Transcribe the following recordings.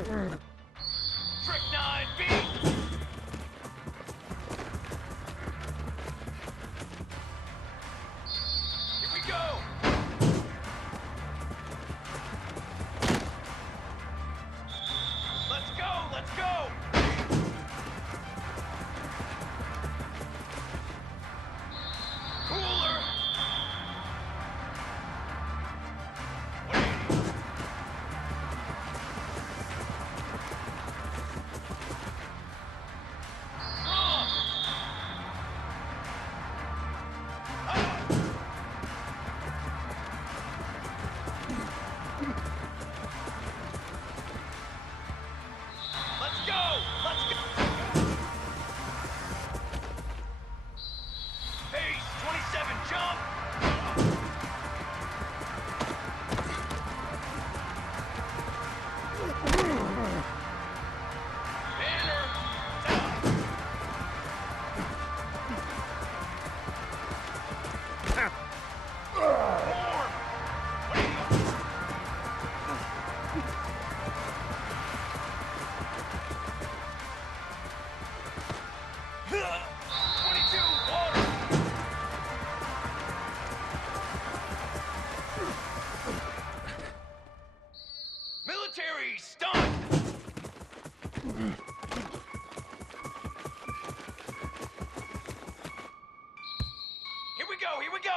Strychnine beat! Here we go! Let's go! Let's go! Cooler! Let's go! Let's go! Pace, 27, jump! Banner, down! Form! Military stunt! Here we go, here we go!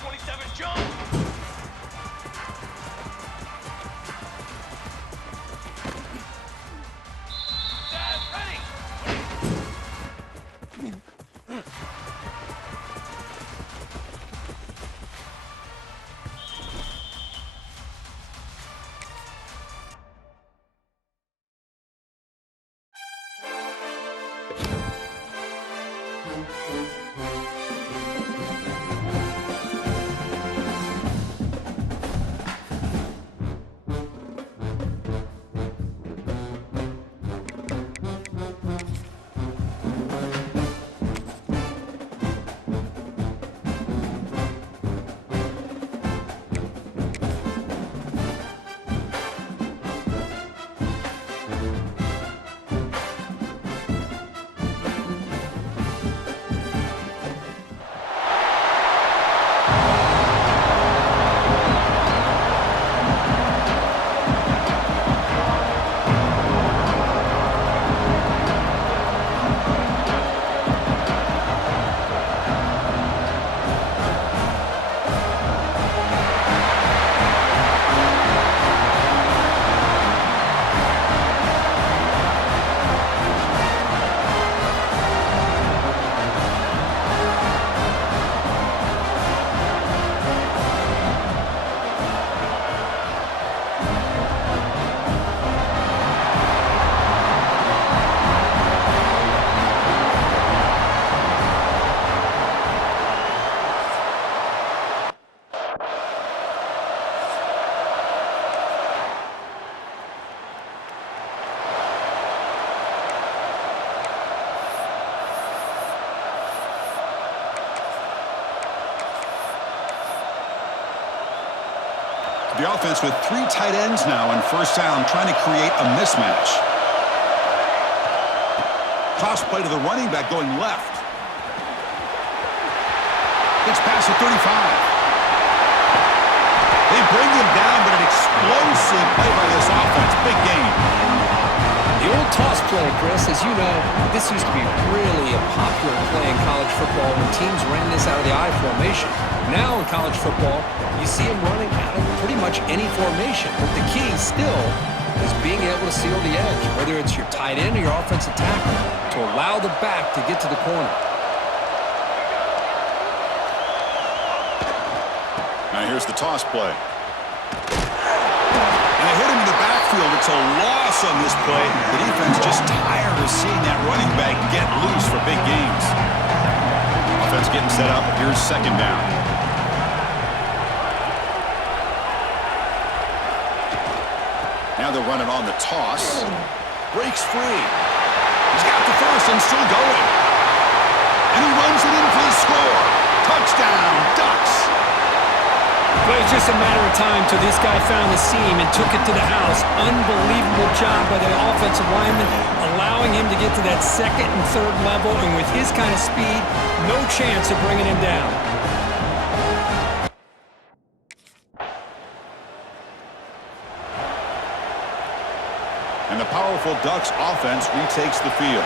27, jump! Dad, ready! The offense with 3 tight ends now on first down, trying to create a mismatch. Toss play to the running back going left. Gets past the 35. They bring him down, but an explosive play by this offense. Big game. The old toss play, Chris, as you know, this used to be really a popular play in college football when teams ran this out of the I formation. Now in college football, you see them running out of pretty much any formation. But the key still is being able to seal the edge, whether it's your tight end or your offensive tackle, to allow the back to get to the corner. Now here's the toss play. And they hit him in the backfield. It's a loss on this play. The defense just tired of seeing that running back get loose for big gains. Offense getting set up. Here's second down. Now they're running on the toss. Breaks free. He's got the first and still going. And he runs it in for the score. Touchdown, Ducks. But it was just a matter of time till this guy found the seam and took it to the house. Unbelievable job by the offensive lineman, allowing him to get to that second and third level, and with his kind of speed, no chance of bringing him down. And the powerful Ducks offense retakes the field.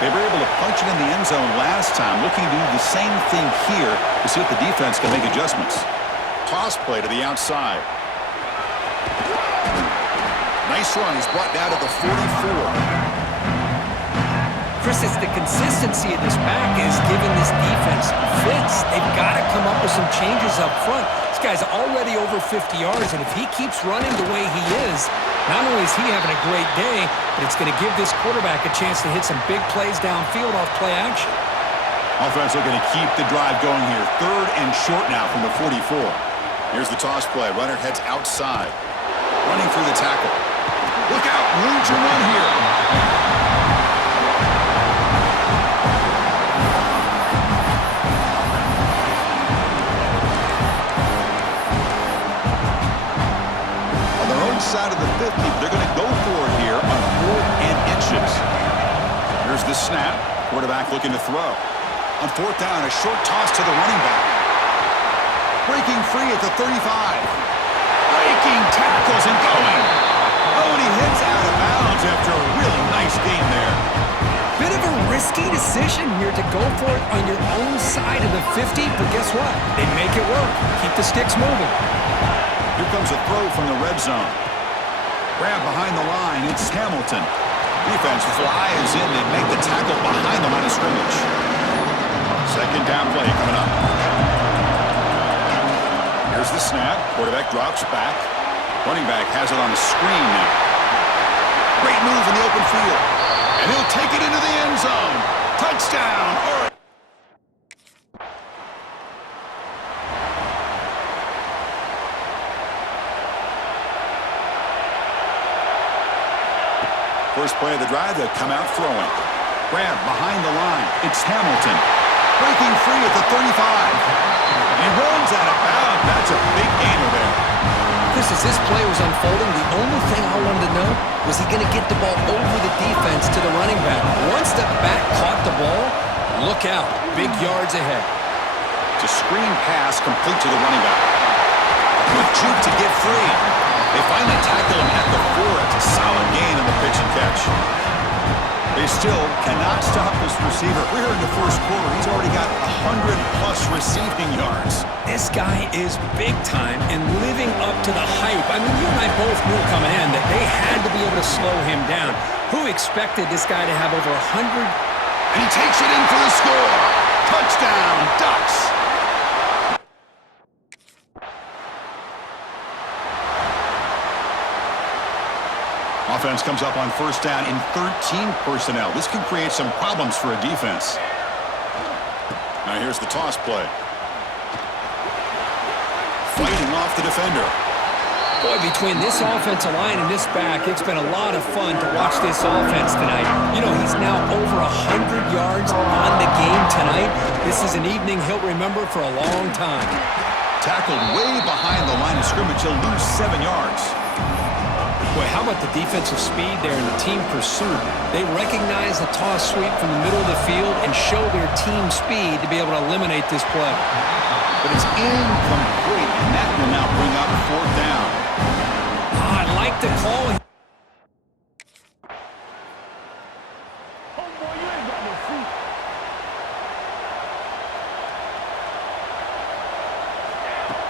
They were able to punch it in the end zone last time, looking to do the same thing here to see if the defense can make adjustments. Toss play to the outside. Nice run. He's brought down to the 44. Chris, it's the consistency of this back is giving this defense fits. They've got to come up with some changes up front. This guy's already over 50 yards, and if he keeps running the way he is, not only is he having a great day, but it's going to give this quarterback a chance to hit some big plays downfield off play action. Offense looking to keep the drive going here. Third and short now from the 44. Here's the toss play. Runner heads outside. Running through the tackle. Look out. Room to run here. On their own side of the 50, they're going to go for it here on 4th and inches. Here's the snap. Quarterback looking to throw. On 4th down, a short toss to the running back. Breaking free at the 35. Breaking tackles and going. Oh, and he hits out of bounds after a really nice game there. Bit of a risky decision here to go for it on your own side of the 50, but guess what? They make it work. Keep the sticks moving. Here comes a throw from the red zone. Grab behind the line. It's Hamilton. Defense flies in. They make the tackle behind the line of scrimmage. Second down play coming up. Here's the snap. Quarterback drops back. Running back has it on the screen now. Great move in the open field. And he'll take it into the end zone. Touchdown, Oregon. First play of the drive, they'll come out throwing. Grab behind the line. It's Hamilton. Breaking free at the 35. He runs out of bounds. That's a big gainer there. Chris, as this play was unfolding, the only thing I wanted to know was he going to get the ball over the defense to the running back. Once the back caught the ball, look out. Big yards ahead. It's a screen pass complete to the running back. With juke to get free. They finally tackle him at the 4. It's a solid gain on the pitch and catch. They still cannot stop this receiver. We're in the first quarter. He's already got 100-plus receiving yards. This guy is big time and living up to the hype. I mean, you and I both knew coming in that they had to be able to slow him down. Who expected this guy to have over 100? And he takes it in for the score. Touchdown, Ducks. Offense comes up on first down in 13 personnel. This can create some problems for a defense. Now here's the toss play. Fighting off the defender. Boy, between this offensive line and this back, it's been a lot of fun to watch this offense tonight. You know, he's now over 100 yards on the game tonight. This is an evening he'll remember for a long time. Tackled way behind the line of scrimmage. He'll lose 7 yards. Boy, how about the defensive speed there in the team pursuit? They recognize the toss sweep from the middle of the field and show their team speed to be able to eliminate this play. But it's incomplete, and that will now bring up 4th down. I like the call.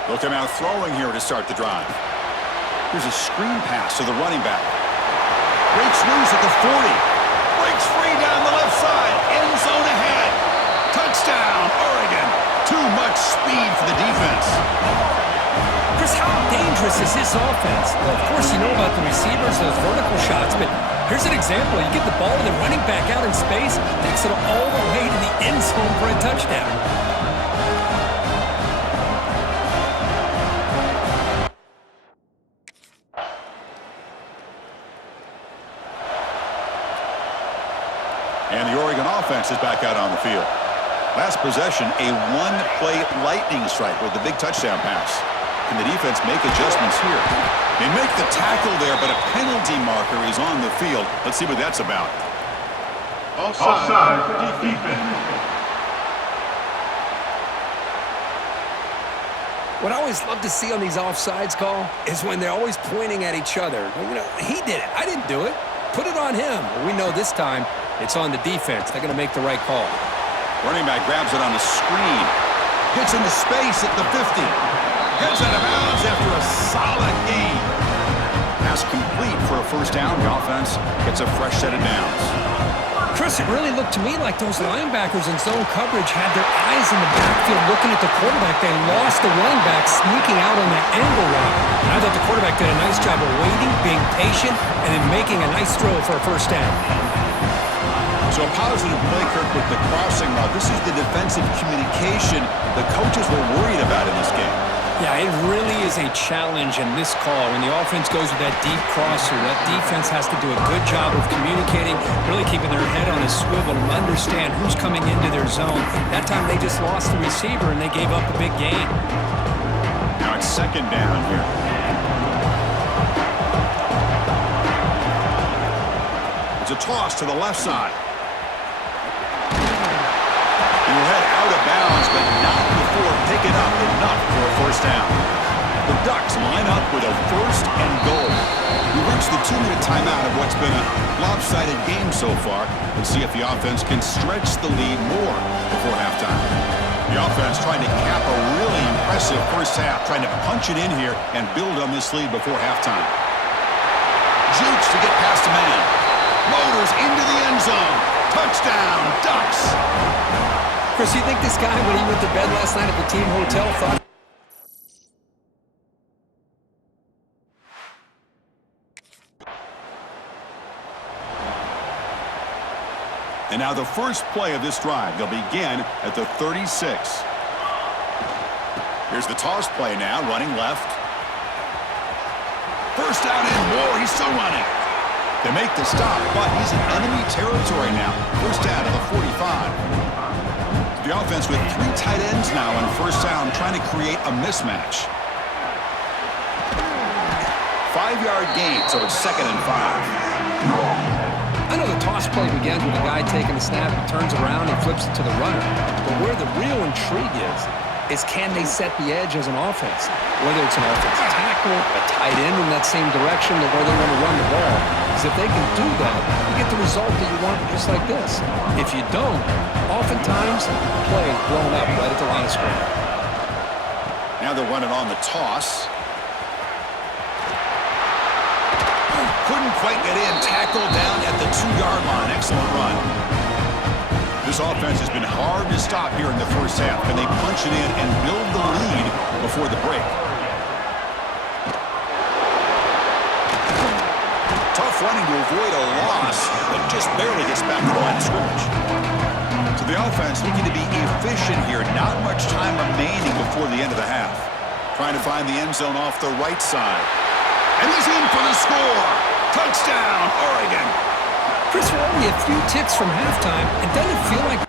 They'll come out throwing here to start the drive. Here's a screen pass to the running back. Breaks loose at the 40. Breaks free down the left side. End zone ahead. Touchdown, Oregon. Too much speed for the defense. Chris, how dangerous is this offense? Well, of course, you know about the receivers, those vertical shots, but here's an example. You get the ball to the running back out in space, takes it all the way to the end zone for a touchdown. And the Oregon offense is back out on the field. Last possession, a one-play lightning strike with the big touchdown pass. Can the defense make adjustments here? They make the tackle there, but a penalty marker is on the field. Let's see what that's about. Offside defense. What I always love to see on these offsides call is when they're always pointing at each other. You know, he did it. I didn't do it. Put it on him. We know this time it's on the defense. They're going to make the right call. Running back grabs it on the screen. Gets into space at the 50. Heads out of bounds after a solid gain. Pass complete for a first down. The offense gets a fresh set of downs. Chris, it really looked to me like those linebackers in zone coverage had their eyes in the backfield looking at the quarterback. They lost the running back sneaking out on that angle route. And I thought the quarterback did a nice job of waiting, being patient, and then making a nice throw for a first down. So a positive play, Kirk, with the crossing route. This is the defensive communication the coaches were worried about in this game. Yeah, it really is a challenge in this call. When the offense goes with that deep crosser, that defense has to do a good job of communicating, really keeping their head on a swivel and understand who's coming into their zone. That time they just lost the receiver and they gave up a big gain. Now it's second down here. It's a toss to the left side. He'll head out of bounds, but not before picking up enough for a first down. The Ducks line up with a 1st and goal. We reach the 2-minute timeout of what's been a lopsided game so far. Let's see if the offense can stretch the lead more before halftime. The offense trying to cap a really impressive first half, trying to punch it in here and build on this lead before halftime. Jukes to get past a man. Motors into the end zone. Touchdown, Ducks. Chris, you think this guy, when he went to bed last night at the team hotel, thought... And now the first play of this drive. They'll begin at the 36. Here's the toss play now, running left. First down and more. He's still running. They make the stop, but he's in enemy territory now. First down to the 45. The offense with 3 tight ends now on first down, trying to create a mismatch. 5-yard gain, so it's 2nd and 5. I know the toss play begins with a guy taking the snap, turns around and flips it to the runner. But where the real intrigue is can they set the edge as an offense? Whether it's an offensive tackle, a tight end in that same direction, or where they want to run the ball. Because if they can do that, you get the result that you want just like this. If you don't, oftentimes the play is blown up right at the line of scrimmage. Now they're running on the toss. Couldn't quite get in. Tackled down at the 2-yard line. Excellent run. This offense has been hard to stop here in the first half. Can they punch it in and build the lead before the break? Tough running to avoid a loss, but just barely gets back to the line of scrimmage. So the offense looking to be efficient here. Not much time remaining before the end of the half. Trying to find the end zone off the right side. And he's in for the score. Touchdown, Oregon. Chris, we're only a few ticks from halftime. It doesn't feel like...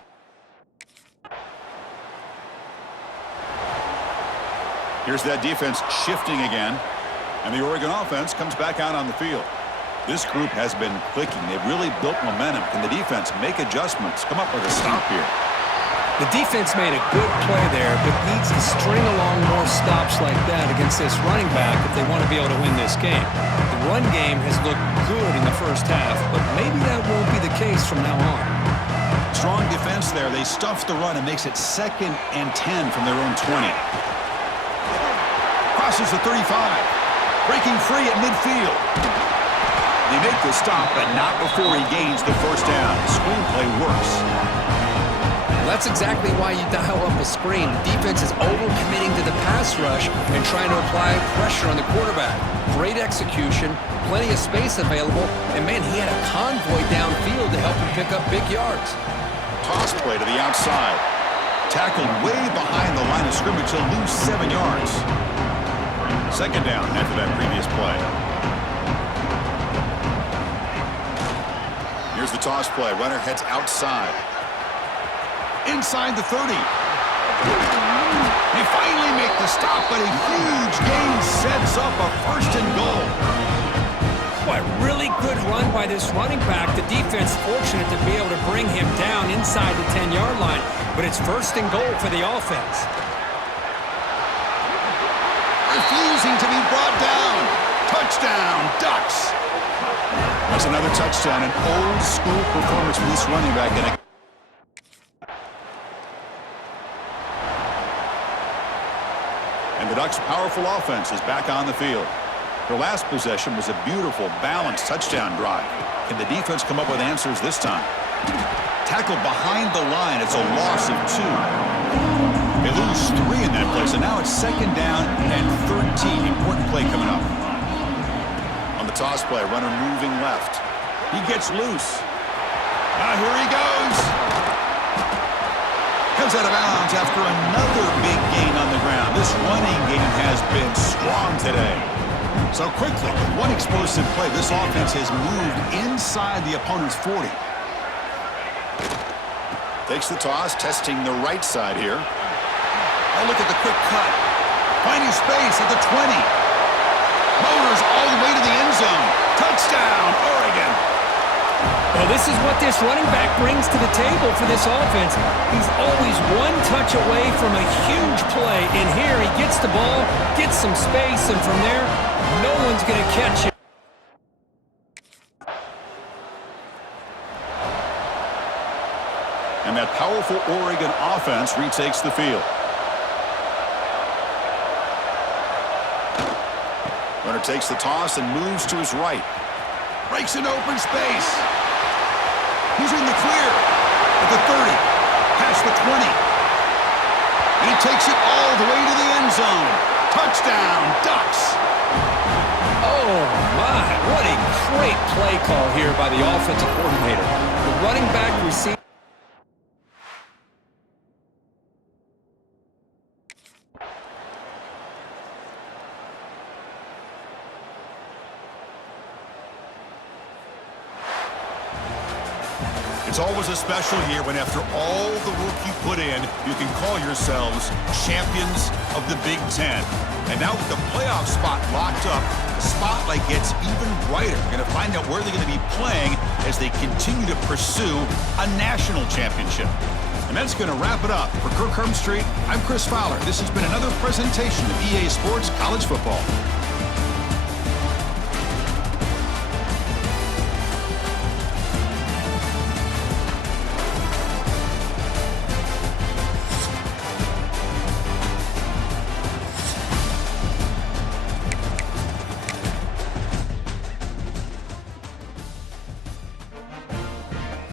Here's that defense shifting again. And the Oregon offense comes back out on the field. This group has been clicking. They've really built momentum. Can the defense make adjustments? Come up with a stop here. The defense made a good play there, but needs to string along more stops like that against this running back if they want to be able to win this game. The run game has looked good in the first half, but maybe that won't be the case from now on. Strong defense there. They stuff the run and makes it 2nd and 10 from their own 20. Crosses the 35. Breaking free at midfield. They make the stop, but not before he gains the first down. The screenplay works. That's exactly why you dial up a screen. The defense is over-committing to the pass rush and trying to apply pressure on the quarterback. Great execution, plenty of space available, and man, he had a convoy downfield to help him pick up big yards. Toss play to the outside. Tackled way behind the line of scrimmage. He'll lose 7 yards. 2nd down after that previous play. Here's the toss play. Runner heads outside. Inside the 30. They finally make the stop, but a huge gain sets up a 1st and goal. Boy, really good run by this running back. The defense fortunate to be able to bring him down inside the 10-yard line, but it's 1st and goal for the offense. Refusing to be brought down. Touchdown, Ducks. That's another touchdown, an old-school performance from this running back. And the Ducks' powerful offense is back on the field. Their last possession was a beautiful, balanced touchdown drive. Can the defense come up with answers this time? Tackled behind the line. It's a loss of 2. They lose 3 in that play, so now it's 2nd down and 13. Important play coming up. On the toss play, runner moving left. He gets loose. Now here he goes. Comes out of bounds after another big gain on the ground. This running game has been strong today. So quickly, with one explosive play, this offense has moved inside the opponent's 40. Takes the toss, testing the right side here. Oh, look at the quick cut. Finding space at the 20. Motors all the way to the end zone. Touchdown, Oregon. Well, this is what this running back brings to the table for this offense. He's always one touch away from a huge play. And here he gets the ball, gets some space, and from there, no one's going to catch him. And that powerful Oregon offense retakes the field. Runner takes the toss and moves to his right. Breaks into open space. He's in the clear at the 30, past the 20. And he takes it all the way to the end zone. Touchdown, Ducks. Oh, my. What a great play call here by the offensive coordinator. The running back received. It's always a special year when after all the work you put in, you can call yourselves champions of the Big Ten. And now with the playoff spot locked up, the spotlight gets even brighter. We're going to find out where they're going to be playing as they continue to pursue a national championship. And that's going to wrap it up. For Kirk Herbstreit, I'm Chris Fowler. This has been another presentation of EA Sports College Football.